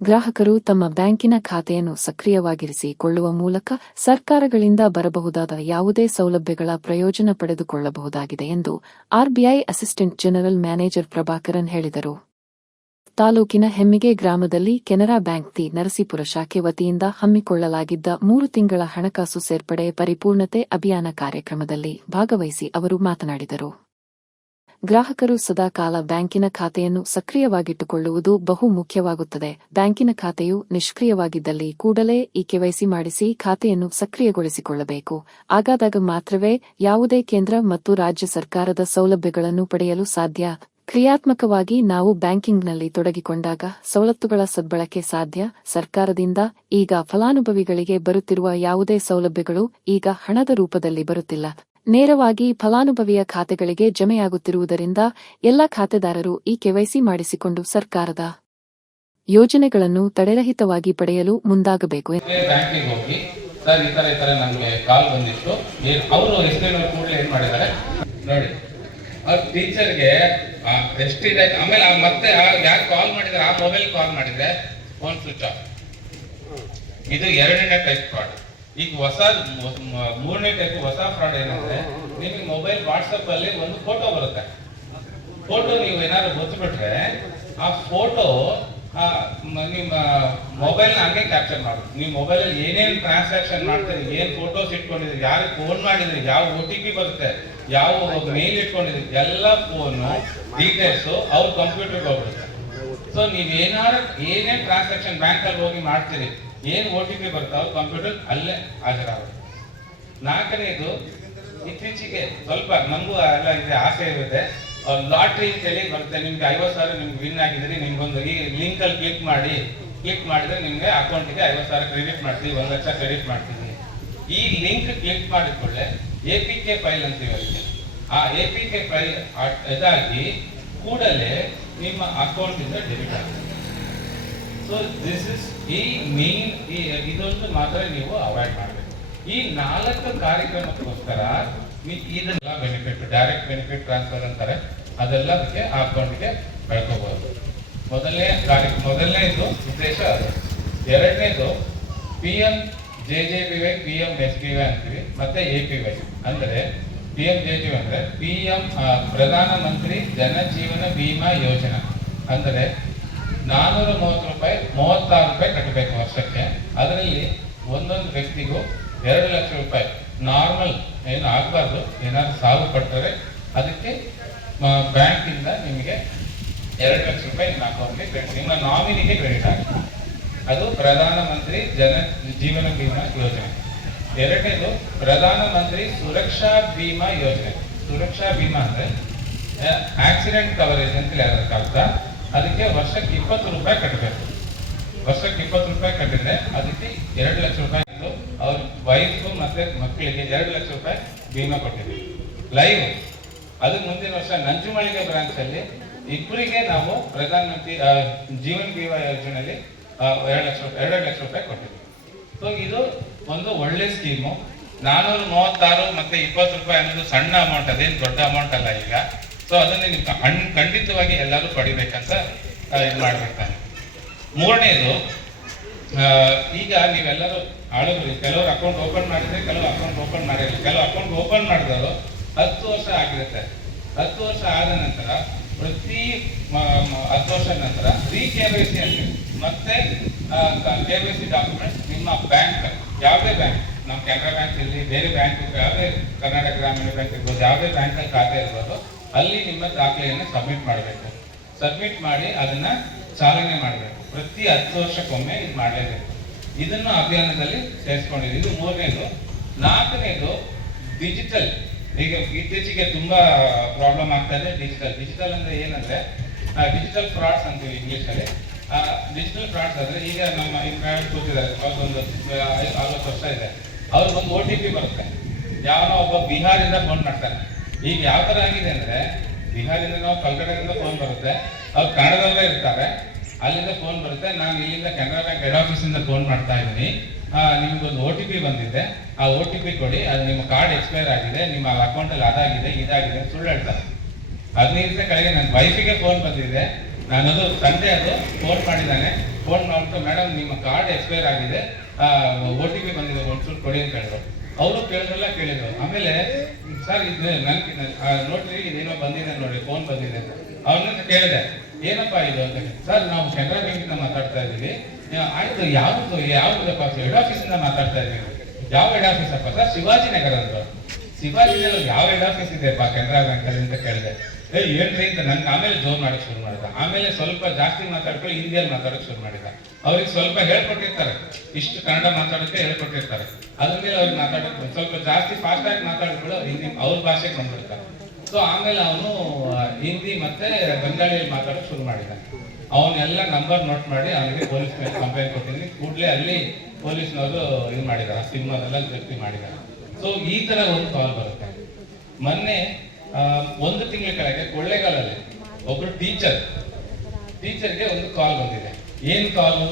ಗ್ರಾಹಕರು ತಮ್ಮ ಬ್ಯಾಂಕಿನ ಖಾತೆಯನ್ನು ಸಕ್ರಿಯವಾಗಿರಿಸಿಕೊಳ್ಳುವ ಮೂಲಕ ಸರ್ಕಾರಗಳಿಂದ ಬರಬಹುದಾದ ಯಾವುದೇ ಸೌಲಭ್ಯಗಳ ಪ್ರಯೋಜನ ಪಡೆದುಕೊಳ್ಳಬಹುದಾಗಿದೆ ಎಂದು RBI assistant general manager Prabhakaran ಹೇಳಿದರು. ತಾಲೂಕಿನ ಹೆಮ್ಮಿಗೆ ಗ್ರಾಮದಲ್ಲಿ ಕೆನರಾ ಬ್ಯಾಂಕ್ ತಿ ನರಸೀಪುರ ಶಾಖೆ ವತಿಯಿಂದ ಹಮ್ಮಿಕೊಳ್ಳಲಾಗಿದ್ದ ಮೂರು ತಿಂಗಳ ಹಣಕಾಸು ಸೇರ್ಪಡೆ ಪರಿಪೂರ್ಣತೆ ಅಭಿಯಾನ ಕಾರ್ಯಕ್ರಮದಲ್ಲಿ ಭಾಗವಹಿಸಿ ಅವರು ಮಾತನಾಡಿದರು. ಗ್ರಾಹಕರು ಸದಾಕಾಲ ಬ್ಯಾಂಕಿನ ಖಾತೆಯನ್ನು ಸಕ್ರಿಯವಾಗಿಟ್ಟುಕೊಳ್ಳುವುದು ಬಹು ಮುಖ್ಯವಾಗುತ್ತದೆ. ಬ್ಯಾಂಕಿನ ಖಾತೆಯು ನಿಷ್ಕ್ರಿಯವಾಗಿದ್ದಲ್ಲಿ ಕೂಡಲೇ ಈ ಕೆವೈಸಿ ಮಾಡಿಸಿ ಖಾತೆಯನ್ನು ಸಕ್ರಿಯಗೊಳಿಸಿಕೊಳ್ಳಬೇಕು. ಆಗಾದಾಗ ಮಾತ್ರವೇ ಯಾವುದೇ ಕೇಂದ್ರ ಮತ್ತು ರಾಜ್ಯ ಸರ್ಕಾರದ ಸೌಲಭ್ಯಗಳನ್ನು ಪಡೆಯಲು ಸಾಧ್ಯ. ಕ್ರಿಯಾತ್ಮಕವಾಗಿ ನಾವು ಬ್ಯಾಂಕಿಂಗ್ನಲ್ಲಿ ತೊಡಗಿಕೊಂಡಾಗ ಸವಲತ್ತುಗಳ ಸದ್ಬಳಕೆ ಸಾಧ್ಯ. ಸರ್ಕಾರದಿಂದ ಈಗ ಫಲಾನುಭವಿಗಳಿಗೆ ಬರುತ್ತಿರುವ ಯಾವುದೇ ಸೌಲಭ್ಯಗಳು ಈಗ ಹಣದ ರೂಪದಲ್ಲಿ ಬರುತ್ತಿಲ್ಲ. ನೇರವಾಗಿ ಫಲಾನುಭವಿಯ ಖಾತೆಗಳಿಗೆ ಜಮೆಯಾಗುತ್ತಿರುವುದರಿಂದ ಎಲ್ಲ ಖಾತೆದಾರರು ಈ ಕೆವೈಸಿ ಮಾಡಿಸಿಕೊಂಡು ಸರ್ಕಾರದ ಯೋಜನೆಗಳನ್ನು ತಡೆರಹಿತವಾಗಿ ಪಡೆಯಲು ಮುಂದಾಗಬೇಕು ಇದು ಎರಡನೇ ಟೈಪ್ ಫ್ರಾಡ್ ಈಗ ಹೊಸ ಮೂರನೇ ಟೈಪ್ ಹೊಸ ಫ್ರಾಡ್ ಏನಂದ್ರೆ, ನಿಮಗೆ ಮೊಬೈಲ್ ವಾಟ್ಸಪ್ ಅಲ್ಲಿ ಒಂದು ಫೋಟೋ ಬರುತ್ತೆ. ಫೋಟೋ ನೀವು ಏನಾದ್ರು ಗೊತ್ತುಬಿಟ್ರೆ, ಆ ಫೋಟೋ ನಿಮ್ಮ ಮೊಬೈಲ್ ಹಂಗೆ ಕ್ಯಾಪ್ಚರ್ ಮಾಡು ನಿಮ್ಮ ಮೊಬೈಲ್ ಅಲ್ಲಿ ಏನೇನ್ ಟ್ರಾನ್ಸಾಕ್ಷನ್ ಮಾಡ್ತೀರಿ, ಏನ್ ಫೋಟೋಸ್ ಇಟ್ಕೊಂಡಿದ್ರಿ ಯಾರು ಫೋನ್ ಮಾಡಿದ್ರಿ, ಯಾವ ಒ ಟಿ ಪಿ ಬರುತ್ತೆ, ಯಾವ ಮೇಲ್ ಇಟ್ಕೊಂಡಿದ್ರಿ ಎಲ್ಲ ಫೋನ್ ಡೀಟೇಲ್ಸ್ ಅವ್ರ ಕಂಪ್ಯೂಟರ್ಗೆ ಹೋಗ್ಬಿಡುತ್ತೆ. ಸೊ ನೀವ್ ಏನಾರು ಏನೇ ಟ್ರಾನ್ಸಾಕ್ಷನ್ ಬ್ಯಾಂಕ್ ಅಲ್ಲಿ ಹೋಗಿ ಮಾಡ್ತೀರಿ ಏನ್ ಓ ಟಿ ಪಿ ಬರ್ತಾವೆ ಕಂಪ್ಯೂಟರ್ ಅಲ್ಲೇ ಹಾಜರಾಗುತ್ತೆ. ನಾಲ್ಕನೇದು ಇತ್ತೀಚೆಗೆ ಸ್ವಲ್ಪ ನಮಗೂ ಎಲ್ಲ ಇದೆ ಆಸೆ ಇರುತ್ತೆ. ಲಾಟ್ರಿ ಅಂತೇಳಿ ಬರುತ್ತೆ. ನಿಮ್ಗೆ ಐವತ್ತು ಸಾವಿರ ನಿಮ್ಗೆ ವಿನ್ ಆಗಿದ್ರೆ ನಿಮ್ಗೊಂದು ಈ ಲಿಂಕ್ ಅಲ್ಲಿ ಕ್ಲಿಕ್ ಮಾಡಿ ಕ್ಲಿಕ್ ಮಾಡಿದ್ರೆ ನಿಮಗೆ ಅಕೌಂಟಿಗೆ ಐವತ್ತು ಸಾವಿರ ಕ್ರೆಡಿಟ್ ಮಾಡ್ತೀವಿ, ಒಂದು ಲಕ್ಷ ಕ್ರೆಡಿಟ್ ಮಾಡ್ತೀವಿ. ಈ ಲಿಂಕ್ ಕ್ಲಿಕ್ ಮಾಡಿದ ಕೂಡಲೇ ಎ ಪಿ ಕೆ ಫೈಲ್ ಅಂತೀವಿ ಆ ಎ ಪಿ ಕೆ ಫೈಲ್ ಇದಾಗಿ ಕೂಡಲೇ ನಿಮ್ಮ ಅಕೌಂಟಿಂದ ಡೆಬಿಟ್ ಆಗುತ್ತೆ. ಸೊ ದಿಸ್ ಇಸ್ ಈ ಮೇನ್ ಈ, ಇದೊಂದು ಮಾತ್ರ ನೀವು ಅವಾಯ್ಡ್ ಮಾಡಬೇಕು. ಈ ನಾಲ್ಕು ಕಾರ್ಯಕ್ರಮಕ್ಕೋಸ್ಕರ ಇದೆಲ್ಲ ಬೆನಿಫಿಟ್ ಡೈರೆಕ್ಟ್ ಬೆನಿಫಿಟ್ ಟ್ರಾನ್ಸ್ಫರ್ ಅಂತಾರೆ. ಅದೆಲ್ಲ ಅದಕ್ಕೆ ಆ ಅಕೌಂಟ್ಗೆ ಬೆಳ್ಕೋಬಹುದು ಮೊದಲನೇ ಕಾರ್ಯ ಮೊದಲನೇದು ಉದ್ದೇಶ ಅದು. ಎರಡನೇದು P M J J B Y P M S B Y ಅಂತೀವಿ. ಮತ್ತೆ ಎ ಪಿ ವೈ ಅಂದರೆ ಪಿ ಎಂ ಜೆ ಜಿ ಅಂದ್ರೆ ಪಿ ಎಂ ಪ್ರಧಾನ ಮಂತ್ರಿ ಜನಜೀವನ ಬಿಮಾ ಯೋಜನಾ. ಅಂದರೆ ನಾನೂರ ಮೂವತ್ತು ರೂಪಾಯಿ, ಮೂವತ್ತಾರು ರೂಪಾಯಿ ಕಟ್ಟಬೇಕು ವರ್ಷಕ್ಕೆ. ಅದರಲ್ಲಿ ಒಂದೊಂದು ವ್ಯಕ್ತಿಗೂ ಎರಡು ಲಕ್ಷ ರೂಪಾಯಿ. ನಾರ್ಮಲ್ ಏನು ಆಗಬಾರ್ದು, ಏನಾದ್ರು ಸಾವು ಪಡ್ತಾರೆ, ಅದಕ್ಕೆ ಬ್ಯಾಂಕ್ ಇಂದ ನಿಮಗೆ ಎರಡು ಲಕ್ಷ ರೂಪಾಯಿ ನಿಮ್ಮ ಅಕೌಂಟ್ಗೆ ನಿಮ್ಮ ನಾಮಿನಿಗೆ ಕ್ರೆಡಿಟ್ ಆಗುತ್ತೆ ಅದು ಪ್ರಧಾನ ಮಂತ್ರಿ ಜನ ಜೀವನ ಬಿಮಾ ಯೋಜನೆ. ಎರಡನೇದು, ಪ್ರಧಾನ ಮಂತ್ರಿ ಸುರಕ್ಷಾ ಬಿಮಾ ಯೋಜನೆ. ಸುರಕ್ಷಾ ಬಿಮಾ ಅಂದ್ರೆ ಆಕ್ಸಿಡೆಂಟ್ ಕವರೇಜ್ ಅಂತ ಅದಕ್ಕೆ ಅರ್ಥ. ಅದಕ್ಕೆ ವರ್ಷಕ್ಕೆ ಇಪ್ಪತ್ತು ರೂಪಾಯಿ ಕಟ್ಟಬೇಕು ವರ್ಷಕ್ಕೆ ಇಪ್ಪತ್ತು ರೂಪಾಯಿ ಕಟ್ಟಿದ್ರೆ ಅದಕ್ಕೆ ಎರಡು ಲಕ್ಷ ರೂಪಾಯಿ ಇತ್ತು ಅವ್ರ ವೈಫ್ ಮತ್ತೆ ಮಕ್ಕಳಿಗೆ ಎರಡು ಲಕ್ಷ ರೂಪಾಯಿ ಬಿಮಾ ಕೊಟ್ಟಿದ್ವಿ ಲೈವ್ ಅದು ಮುಂದಿನ ವರ್ಷ ನಂಜುಮಳಿಗೆ ಬ್ರಾಂಚ್ ಅಲ್ಲಿ ಇಬ್ಬರಿಗೆ ನಾವು ಪ್ರಧಾನ ಮಂತ್ರಿ ಜೀವನ್ ಬಿಮಾ ಯೋಜನೆಯಲ್ಲಿ ಎರಡು ಲಕ್ಷ ಎರಡು ಲಕ್ಷ ರೂಪಾಯಿ ಕೊಟ್ಟಿದ್ವಿ ಸೊ ಇದು ಒಂದು ಒಳ್ಳೆ ಸ್ಕೀಮು ನಾನೂರ ಮೂವತ್ತಾರು ಮತ್ತೆ ಇಪ್ಪತ್ತು ರೂಪಾಯಿ ಅನ್ನೋದು ಸಣ್ಣ ಅಮೌಂಟ್ ಅದೇನು ದೊಡ್ಡ ಅಮೌಂಟ್ ಅಲ್ಲ ಈಗ. ಸೊ ಅದನ್ನ ನೀವು ಖಂಡ್ ಖಂಡಿತವಾಗಿ ಎಲ್ಲರೂ ಪಡಿಬೇಕಂತ ಇದು ಮಾಡ್ಬೇಕಾನೆ ಮೂರನೇದು ಈಗ ನೀವೆಲ್ಲರೂ ಆಳುಗಳು ಕೆಲವರು ಅಕೌಂಟ್ ಓಪನ್ ಮಾಡಿದ್ರೆ ಕೆಲವರು ಅಕೌಂಟ್ ಓಪನ್ ಮಾಡಿರಲಿಲ್ಲ ಕೆಲವು ಅಕೌಂಟ್ ಓಪನ್ ಮಾಡಿದವರು ಹತ್ತು ವರ್ಷ ಆಗಿರುತ್ತೆ. ಹತ್ತು ವರ್ಷ ಆದ ನಂತರ ಪ್ರತಿ ಹತ್ತು ವರ್ಷ ನಂತರ ರೀ ಕೆ ವೈ ಸಿ ಅಂತ. ಮತ್ತೆ ಕೆ ವೈ ಸಿ ಡಾಕ್ಯುಮೆಂಟ್ಸ್ ನಿಮ್ಮ ಬ್ಯಾಂಕ್ ಯಾವುದೇ ಬ್ಯಾಂಕ್ ನಮ್ಮ ಕೆನರಾ ಬ್ಯಾಂಕ್ ಇರಲಿ, ಬೇರೆ ಬ್ಯಾಂಕ್ ಯಾವುದೇ ಕರ್ನಾಟಕ ಗ್ರಾಮೀಣ ಬ್ಯಾಂಕ್ ಇರ್ಬೋದು, ಯಾವುದೇ ಬ್ಯಾಂಕಲ್ಲಿ ಖಾತೆ ಇರ್ಬೋದು ಅಲ್ಲಿ ನಿಮ್ಮ ದಾಖಲೆಯನ್ನು ಸಬ್ಮಿಟ್ ಮಾಡಬೇಕು. ಸಬ್ಮಿಟ್ ಮಾಡಿ ಅದನ್ನ ಚಾಲನೆ ಮಾಡಬೇಕು. ಪ್ರತಿ ಹತ್ತು ವರ್ಷಕ್ಕೊಮ್ಮೆ ಇದು ಮಾಡಲೇಬೇಕು. ಇದನ್ನು ಅಭಿಯಾನದಲ್ಲಿ ಸೇರಿಸ್ಕೊಂಡಿದ್ದೀವಿ. ಇದು ಮೂರನೇದು. ನಾಲ್ಕನೇದು ಡಿಜಿಟಲ್ ಈಗ ಇತ್ತೀಚೆಗೆ ತುಂಬಾ ಪ್ರಾಬ್ಲಮ್ ಆಗ್ತಾ ಇದೆ ಡಿಜಿಟಲ್ ಡಿಜಿಟಲ್ ಅಂದ್ರೆ ಏನಂದ್ರೆ ಡಿಜಿಟಲ್ ಫ್ರಾಡ್ಸ್ ಅಂತೀವಿ ಇಂಗ್ಲಿಷ್ ಅಲ್ಲಿ ಡಿಜಿಟಲ್ ಫ್ರಾಡ್ಸ್ ಅಂದ್ರೆ ಈಗ ನಮ್ಮ ಮೇಡಮ್ ಕೂತಿದ್ದಾರೆ ಒಂದು ಅರವತ್ತು ವರ್ಷ ಇದೆ. ಅವ್ರಿಗೊಂದು ಓ ಟಿ ಪಿ ಬರುತ್ತೆ. ಯಾವನೋ ಒಬ್ಬ ಬಿಹಾರಿಂದ ಫೋನ್ ಮಾಡ್ತಾನೆ ಈಗ ಯಾವ ತರ ಆಗಿದೆ ಅಂದ್ರೆ ಬಿಹಾರಿಂದ ನಾವು ಕಲ್ಕತ್ತಾದಿಂದ ಫೋನ್ ಬರುತ್ತೆ. ಅವ್ರು ಕನ್ನಡದಲ್ಲೇ ಇರ್ತಾರೆ. ಅಲ್ಲಿಂದ ಫೋನ್ ಬರುತ್ತೆ. ನಾನು ಇಲ್ಲಿಂದ ಕೆನರಾ ಬ್ಯಾಂಕ್ ಹೆಡ್ ಆಫೀಸ್ ಇಂದ ಫೋನ್ ಮಾಡ್ತಾ ಇದ್ದೀನಿ. ನಿಮ್ಗೊಂದು ಓ ಟಿ ಪಿ ಬಂದಿದೆ. ಆ ಓ ಟಿ ಪಿ ಕೊಡಿ. ಅದು ನಿಮ್ಮ ಕಾರ್ಡ್ ಎಕ್ಸ್ಪೈರ್ ಆಗಿದೆ. ನಿಮ್ಮ ಅಕೌಂಟ್ ಅಲ್ಲಿ ಅದಾಗಿದೆ, ಇದಾಗಿದೆ ಸುಳ್ಳು ಹೇಳ್ತಾರೆ. ಹದಿನೈದು ದಿನ ಕೆಳಗೆ ನನ್ನ ವೈಫಿಗೆ ಫೋನ್ ಬಂದಿದೆ. ನಾನದು ತಂದೆ ಅದು. ಫೋನ್ ಮಾಡಿದ್ದಾನೆ. ಫೋನ್ ಮಾಡ್ಬಿಟ್ಟು ಮೇಡಮ್ ನಿಮ್ಮ ಕಾರ್ಡ್ ಎಕ್ಸ್ಪೈರ್ ಆಗಿದೆ. ಓ ಟಿ ಪಿ ಬಂದಿದೆ. ಒಂಚೂರು ಕೊಡಿ ಅಂತ ಹೇಳಿದ್ರು. ಅವರು ಕೇಳಿದ್ರಲ್ಲ ಕೇಳಿದ್ರು. ಆಮೇಲೆ ಸರ್, ಇದು ನನ್ಗೆ ನೋಡ್ರಿ ಇದೇನೋ ಬಂದಿದೆ ನೋಡಿ ಫೋನ್ ಬಂದಿದೆ ಅಂತ. ಅವ್ರನ್ನ ಕೇಳಿದೆ. ಏನಪ್ಪಾ ಇದು ಅಂತ ಸರ್, ನಾವು ಕೆನರಾ ಬ್ಯಾಂಕಿಂದ ಮಾತಾಡ್ತಾ ಇದ್ದೀವಿ. ಆಯ್ತು, ಯಾವ್ದು ಯಾವ್ದಪ್ಪ ಹೆಡ್ ಆಫೀಸಿಂದ ಮಾತಾಡ್ತಾ ಇದ್ದೀವಿ. ಯಾವ ಹೆಡ್ ಆಫೀಸ್ ಅಪ್ಪ? ಸರ್, ಶಿವಾಜಿನಗರ ಅಂತ. ಶಿವಾಜಿ ನಗರ ಯಾವ ಹೆಡ್ ಆಫೀಸ್ ಇದೆಪ್ಪ ಕೆನರಾ ಬ್ಯಾಂಕ್ ಅಲ್ಲಿ ಅಂತ ಕೇಳಿದೆ. ಏ, ಏನ್ರಿ ಅಂತ ನನ್ಗೆ ಆಮೇಲೆ ಜೋರ್ ಮಾಡಕ್ ಶುರು ಮಾಡಿದ. ಆಮೇಲೆ ಸ್ವಲ್ಪ ಜಾಸ್ತಿ ಮಾತಾಡ್ಕೊಂಡು ಹಿಂದಿಯಲ್ಲಿ ಮಾತಾಡಕ್ ಶುರು ಮಾಡಿದ. ಅವ್ರಿಗೆ ಸ್ವಲ್ಪ ಹೇಳ್ಕೊಟ್ಟಿರ್ತಾರೆ. ಇಷ್ಟು ಕನ್ನಡ ಮಾತಾಡೋಕೆ ಹೇಳ್ಕೊಟ್ಟಿರ್ತಾರೆ. ಅದ್ರ ಮೇಲೆ ಅವ್ರಿಗೆ ಮಾತಾಡಕ್ ಸ್ವಲ್ಪ ಜಾಸ್ತಿ ಫಾಸ್ಟ್ ಆಗಿ ಮಾತಾಡ್ಕೊಳ್ಳೋ ಹಿಂದಿ ಅವ್ರ ಭಾಷೆಗೆ ಬಂದ್ಬಿಡ್ತಾರೆ. ಸೊ ಆಮೇಲೆ ಅವನು ಹಿಂದಿ ಮತ್ತೆ ಬಂಗಾಳಿಯಲ್ಲಿ ಮಾತಾಡಕ್ ಶುರು ಮಾಡಿದ. ಅವನ್ನೆಲ್ಲ ನಂಬರ್ ನೋಟ್ ಮಾಡಿ ಅವನಿಗೆ ಪೊಲೀಸ್ ಮೇಲೆ ಕಂಪ್ಲೇಂಟ್ ಕೊಟ್ಟಿದ್ದೀನಿ. ಕೂಡಲೇ ಅಲ್ಲಿ ಪೊಲೀಸ್ನವರು ಇದು ಮಾಡಿದ್ದಾರೆ ಸಿನಿಮಾದೆಲ್ಲ ಜಪ್ತಿ ಮಾಡಿದ್ದಾರೆ ಸೊ ಈ ತರ ಒಂದು ಕಾಲ್ ಬರುತ್ತೆ. ಮೊನ್ನೆ ಒಂದು ತಿಂಗಳ ಕೆಳಗೆ ಕೊಳ್ಳೆಗಾಲಲ್ಲಿ ಒಬ್ರು ಟೀಚರ್ ಟೀಚರ್ಗೆ ಒಂದು ಕಾಲ್ ಬಂದಿದೆ. ಏನ್ ಕಾಲು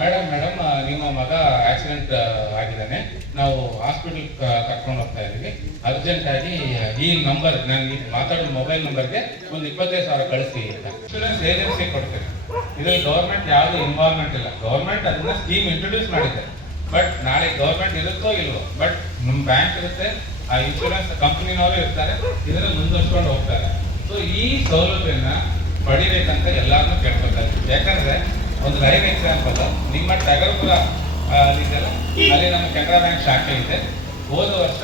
ಮೇಡಮ್ ಮೇಡಮ್ ನಿಮ್ಮ ಮಗ ಆಕ್ಸಿಡೆಂಟ್ ಆಗಿದ್ದಾನೆ. ನಾವು ಹಾಸ್ಪಿಟಲ್ ಕರ್ಕೊಂಡು ಹೋಗ್ತಾ ಇದ್ದೀವಿ. ಅರ್ಜೆಂಟ್ ಆಗಿ ಈ ನಂಬರ್ ನಾನು ಮಾತಾಡೋ ಮೊಬೈಲ್ ನಂಬರ್ಗೆ ಒಂದು ಇಪ್ಪತ್ತೈದು ಸಾವಿರ ಕಳಿಸಿ ಅಂತ. ಇನ್ಶೂರೆನ್ಸ್ ಏಜೆನ್ಸಿ ಕೊಡ್ತೇನೆ ಇದರಲ್ಲಿ ಗೌರ್ಮೆಂಟ್ ಯಾವುದು ಇನ್ವಾಲ್ವ್ಮೆಂಟ್ ಇಲ್ಲ. ಗೌರ್ಮೆಂಟ್ ಅದನ್ನ ಸ್ಕೀಮ್ ಇಂಟ್ರೊಡ್ಯೂಸ್ ಮಾಡಿದೆ. ಬಟ್ ನಾಳೆ ಗೌರ್ಮೆಂಟ್ ಇರುತ್ತೋ ಇಲ್ವೋ ಬಟ್ ನಮ್ಮ ಬ್ಯಾಂಕ್ ಇರುತ್ತೆ ಆ ಇನ್ಶೂರೆನ್ಸ್ ಕಂಪ್ನಿನವರು ಇರ್ತಾರೆ ಇದನ್ನ ಮುಂದುವರ್ಸ್ಕೊಂಡು ಹೋಗ್ತಾರೆ. ಸೊ ಈ ಸೌಲಭ್ಯನ ಪಡಿಬೇಕಂತ ಎಲ್ಲರನ್ನೂ ಕೇಳ್ಕೊತಾರೆ ಯಾಕಂದ್ರೆ ಒಂದು ಲೈವ್ ಎಕ್ಸಾಂಪಲ್ ನಿಮ್ಮ ಟಗರ್ಪುರ ಆ, ಇದೆಯಲ್ಲ ಅಲ್ಲಿ ನಮ್ಮ ಕೆನರಾ ಬ್ಯಾಂಕ್ ಶಾಖೆ ಇದೆ. ಹೋದ ವರ್ಷ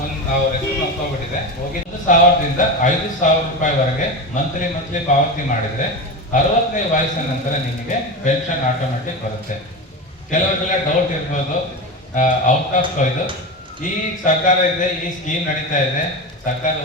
ಒಂದು ಅವ್ರ ಹೆಸರು ಮರ್ತೋಗ್ಬಿಟ್ಟಿದೆ ಹೋಗಿ ಒಂದು ಸಾವಿರದಿಂದ ಐದು ಸಾವಿರ ರೂಪಾಯಿವರೆಗೆ ಮಂತ್ಲಿ ಮಂತ್ಲಿ ಪಾವತಿ ಮಾಡಿದ್ರೆ ಅರವತ್ತನೇ ವಯಸ್ಸಿನ ನಂತರ ನಿಮಗೆ ಪೆನ್ಷನ್ ಆಟೋಮೆಟಿಕ್ ಬರುತ್ತೆ. ಕೆಲವರಿಗೆಲ್ಲ ಡೌಟ್ ಇರ್ಬೋದು ಔಟ್ ಆಫ್ ಇದು. ಈ ಸರ್ಕಾರ ಇದೆ ಈ ಸ್ಕೀಮ್ ನಡೀತಾ ಇದೆ. ಸರ್ಕಾರ